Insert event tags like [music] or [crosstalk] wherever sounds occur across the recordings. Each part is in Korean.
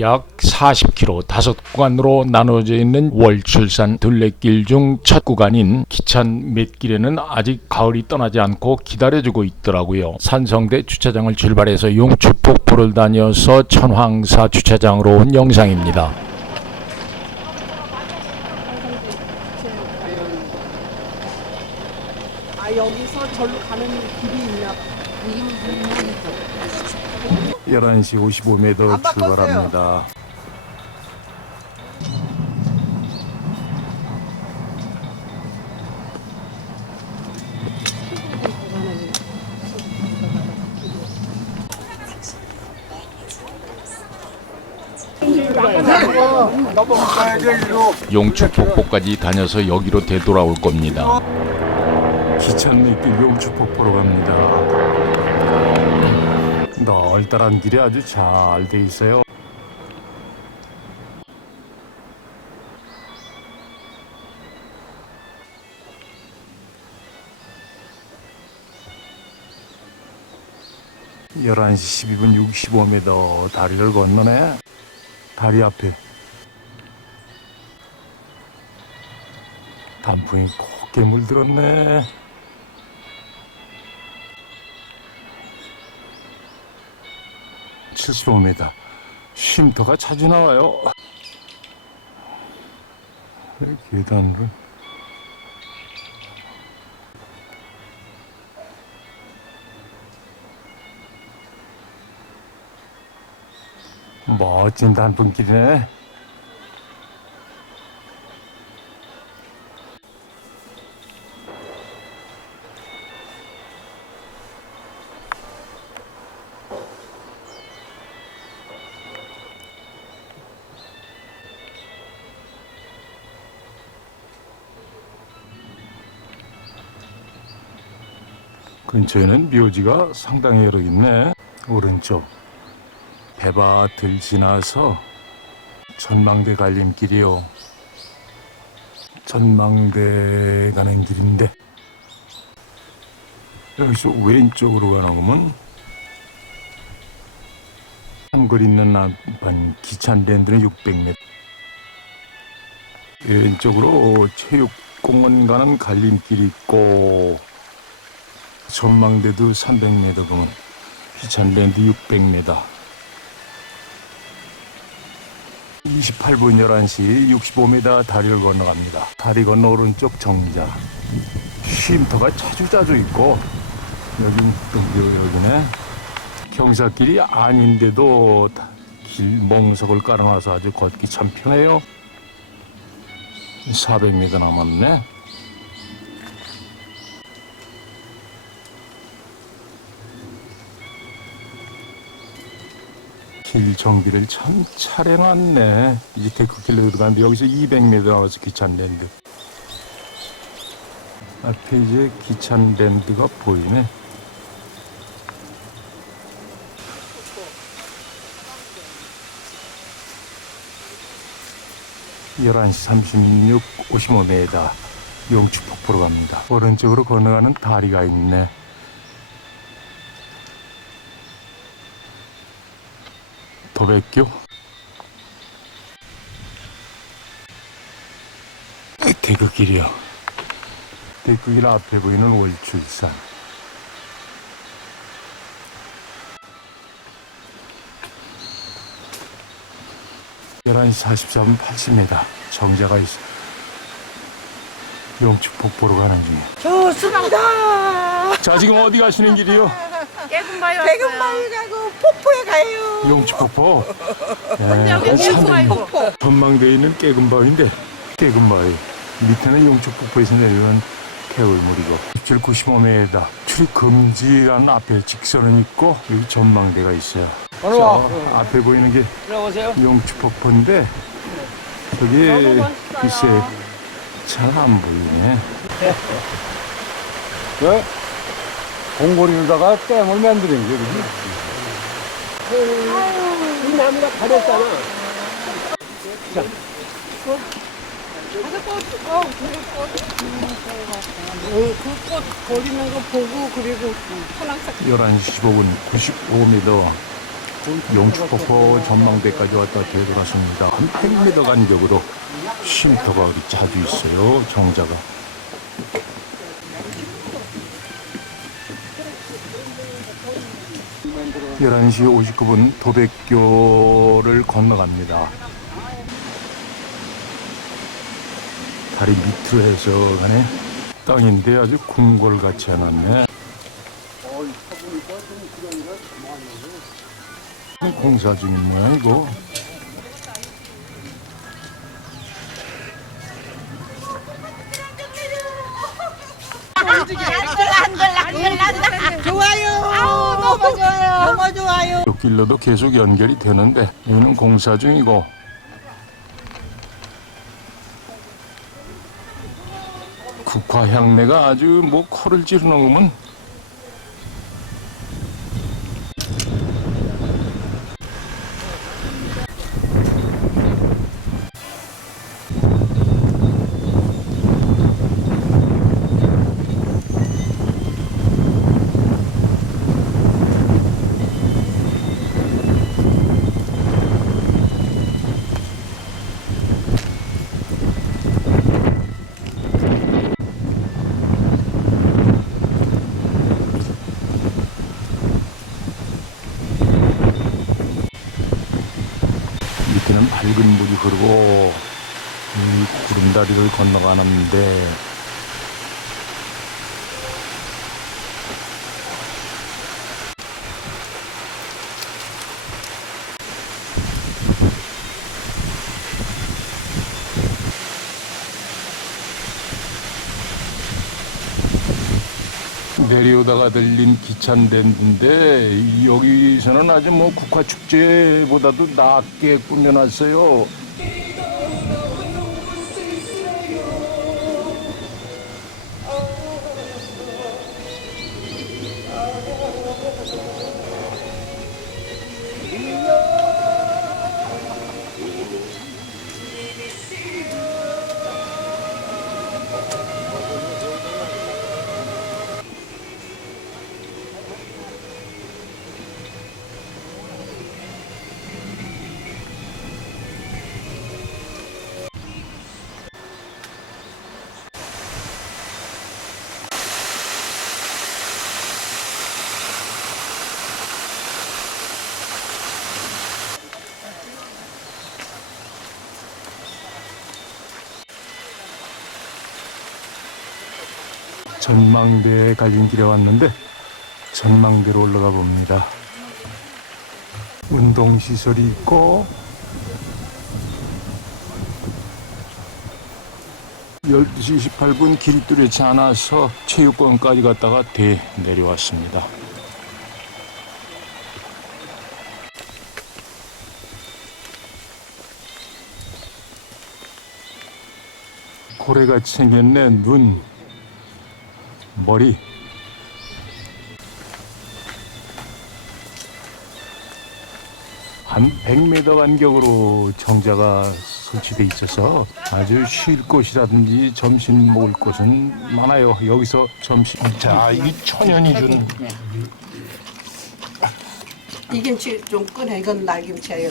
약 40km 다섯 구간으로 나눠져 있는 월출산 둘레길 중 첫 구간인 기찬 맷길에는 아직 가을이 떠나지 않고 기다려주고 있더라고요. 산성대 주차장을 출발해서 용추폭포를 다녀서 천황사 주차장으로 온 영상입니다. 아 여기서 절로 가는 길이 있나 봐. 11시 55m 출발합니다. 용추폭포까지 다녀서 여기로 되돌아올 겁니다. 기천밑길 용주폭포로 갑니다. 널따란 길이 아주 잘 돼 있어요. 열한 시 12분 65m 다리를 건너네. 다리 앞에 단풍이 곱게 물들었네. 75m. 쉼터가 자주 나와요. 네, 계단을. 멋진 단풍길이네. 근처에는 묘지가 상당히 여러 있네. 오른쪽 배밭을 지나서 전망대 갈림길이요. 전망대 가는 길인데 여기서 왼쪽으로 가는 거면 한글 있는 남반 기찬랜드는 600m 왼쪽으로 체육공원 가는 갈림길이 있고 전망대도 300m 보면 기찬랜드 600m 28분 11시 65m 다리를 건너갑니다. 다리 건너 오른쪽 정자 쉼터가 자주 자주 있고 여긴 또 여기네 경사길이 아닌데도 길 멍석을 깔아놔서 아주 걷기 참 편해요. 400m 남았네. 길 정비를 참 잘해놨네. 이제 데크길로 들어가는데 여기서 200m 나와서 기찬랜드. 앞에 이제 기찬랜드가 보이네. 열한 시 36, 55m 용추폭포로 갑니다. 오른쪽으로 건너가는 다리가 있네. 도백교 대구길이요. 대구길 앞에 보이는 월출산. 열한 시 44분 80m 정자가 있어 용축 폭포로 가는 중이야 좋습니다. 자 지금 어디 가시는 길이요? 백은마을 가고 폭포에 가요. 용축폭포? [laughs] 여기 네, 홍수아이고 전망대에 있는 깨금바위인데 깨금바위 밑에는 용축폭포에서 내려오는 개울물이고 입질 95m 출입 금지라는 앞에 직선은 있고 여기 전망대가 있어요. 저 앞에 보이는 게 용축폭포인데 저기 글쎄 잘 안 보이네 공고리로다가 댐을 만드는 게이 나무가 가렸잖아. 그꽃 버리는 거 보고 그리고 파랑색 11시 15분 95m 용축폭포 전망대까지 왔다 되돌았습니다. 한 100m 간격으로 쉼터가 어디 자주 있어요. 정자가. 열한 시 59분 도백교를 건너갑니다. 다리 밑으로 해서 가네. 땅인데 아주 궁궐같이 해놨네. 공사 중인 모양이고. [laughs] 좋아요. 아우 너무 좋아요. 좋아요. 길로도 계속 연결이 되는데 여기는 공사 중이고 국화 향내가 아주 뭐 코를 찌르는구먼 맑은 물이 흐르고 이 구름다리를 건너가는데 내려오다가 들린 기찬 댄드인데 여기서는 아주 뭐 국화 축제보다도 낫게 꾸며놨어요. 전망대에 갈린 길에 왔는데 전망대로 올라가 봅니다. 운동시설이 있고 12시 28분 길이 뚜렷지 않아서 체육관까지 갔다가 대 내려왔습니다. 고래같이 생겼네 눈 머리 한 100m 간격으로 정자가 설치돼 있어서 아주 쉴 곳이라든지 점심 먹을 곳은 많아요. 여기서 점심 자, 이 천연이 준 이 김치 좀 꺼내. 이건 날김치예요.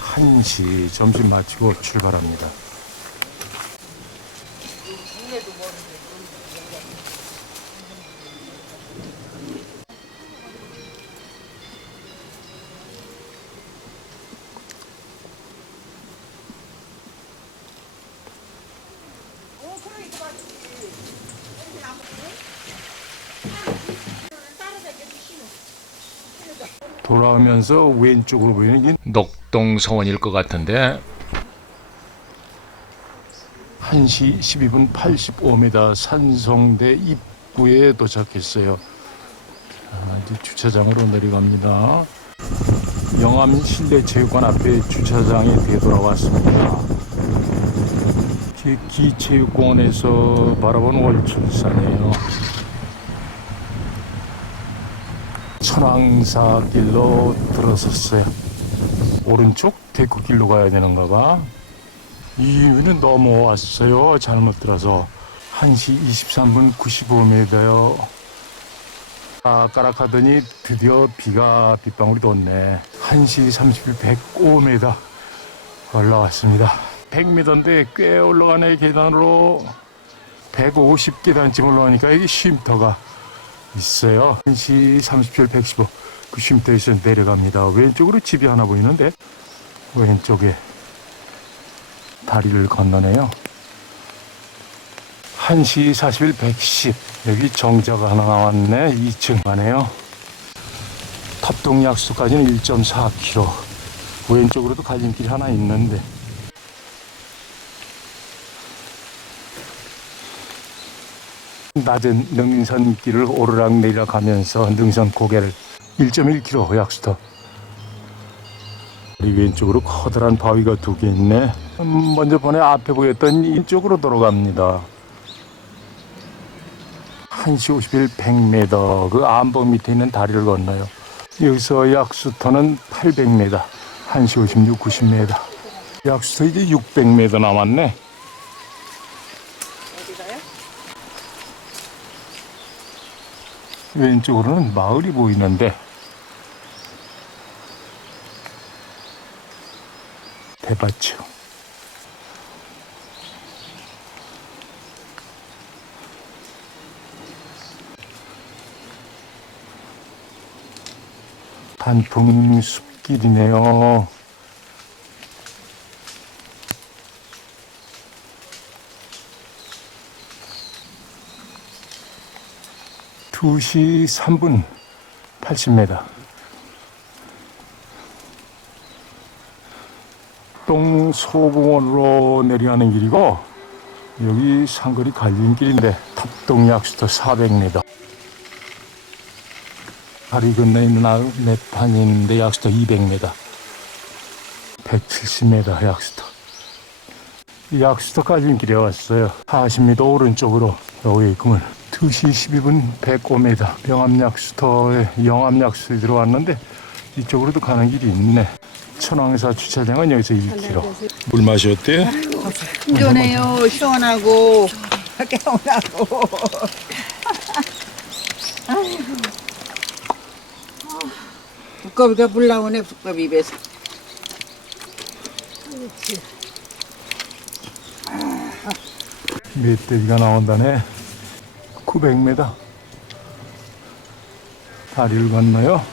한시 점심 마치고 출발합니다. 돌아오면서 왼쪽으로 보이는 게 녹동 서원일 것 같은데 1시 12분 85m 산성대 입구에 도착했어요. 자, 이제 주차장으로 내려갑니다. 영암 실내체육관 앞에 주차장에 되돌아왔습니다. 기체육공원에서 바라본 월출산이에요. 천왕사 길로 들어섰어요. 오른쪽 대구길로 가야 되는가 봐. 이유는 넘어왔어요. 잘못 들어서 1시 23분 95m요. 까락 하더니 드디어 비가 빗방울이 돋네. 1시 30분 105m 올라왔습니다. 100m인데 꽤 올라가네 계단으로 150계단쯤 올라가니까 여기 쉼터가 있어요. 1시 30분 115. 그 쉼터에서 내려갑니다. 왼쪽으로 집이 하나 보이는데 왼쪽에 다리를 건너네요. 1시 40일 110. 여기 정자가 하나 나왔네. 2층 가네요. 탑동 약수까지는 1.4km. 왼쪽으로도 갈림길이 하나 있는데. 낮은 능선 길을 오르락 내리락 가면서 능선 고개를 1.1km 약수터. 이 왼쪽으로 커다란 바위가 두 개 있네. 음, 먼저 번에 앞에 보였던 이쪽으로 돌아갑니다. 1시 51 100m 그 암벽 밑에 있는 다리를 건너요. 여기서 약수터는 800m, 1시 56 90m. 약수터 이제 600m 남았네. 왼쪽으로는 마을이 보이는데 대밭이요. 단풍 숲길이네요. 두시 3분 80m. 똥소공원으로 내려가는 길이고 여기 상거리 갈림길인데 탑동약수터 400m. 다리 건너 있는 네판이 있는데 약수터 200m. 170m 약수터. 이 약수터 갈림길에 왔어요. 40m 오른쪽으로 여기 그물 2시 12분 105m 병암약수터에 영암약수에 들어왔는데 이쪽으로도 가는 길이 있네. 천왕사 주차장은 여기서 1km. 물 마셨대요? 시원해요. 시원하고 개운하고. 두꺼비가 물 나오네. 두꺼비 입에서. 멧돼지가 나온다네. 900m. 다리를 건너요.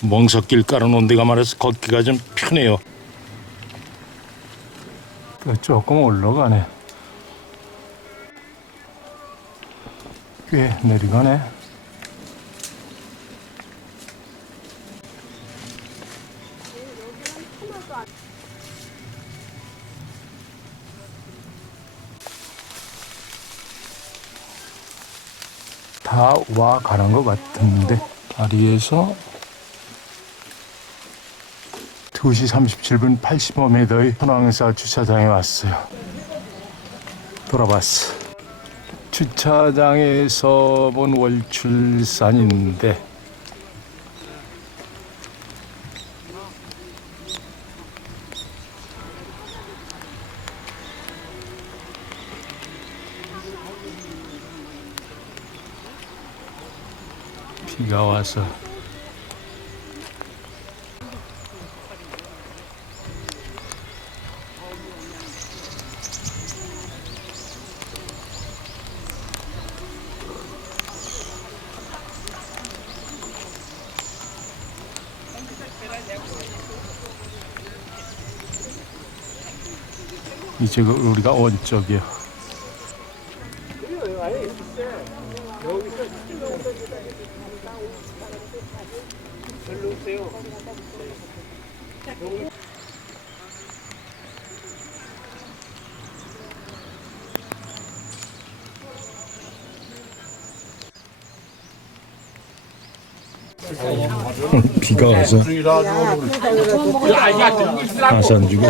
멍석길 깔아놓은 데가 말해서 걷기가 좀 편해요. 또 조금 올라가네. 꽤 내려가네. 와 가는 것 같은데 다리에서 2시 37분 85m의 천왕사 주차장에 왔어요. 돌아봤어. 주차장에서 본 월출산인데 비가 와서 이제 그 우리가 원쪽이요. 비가 와서 아산 주고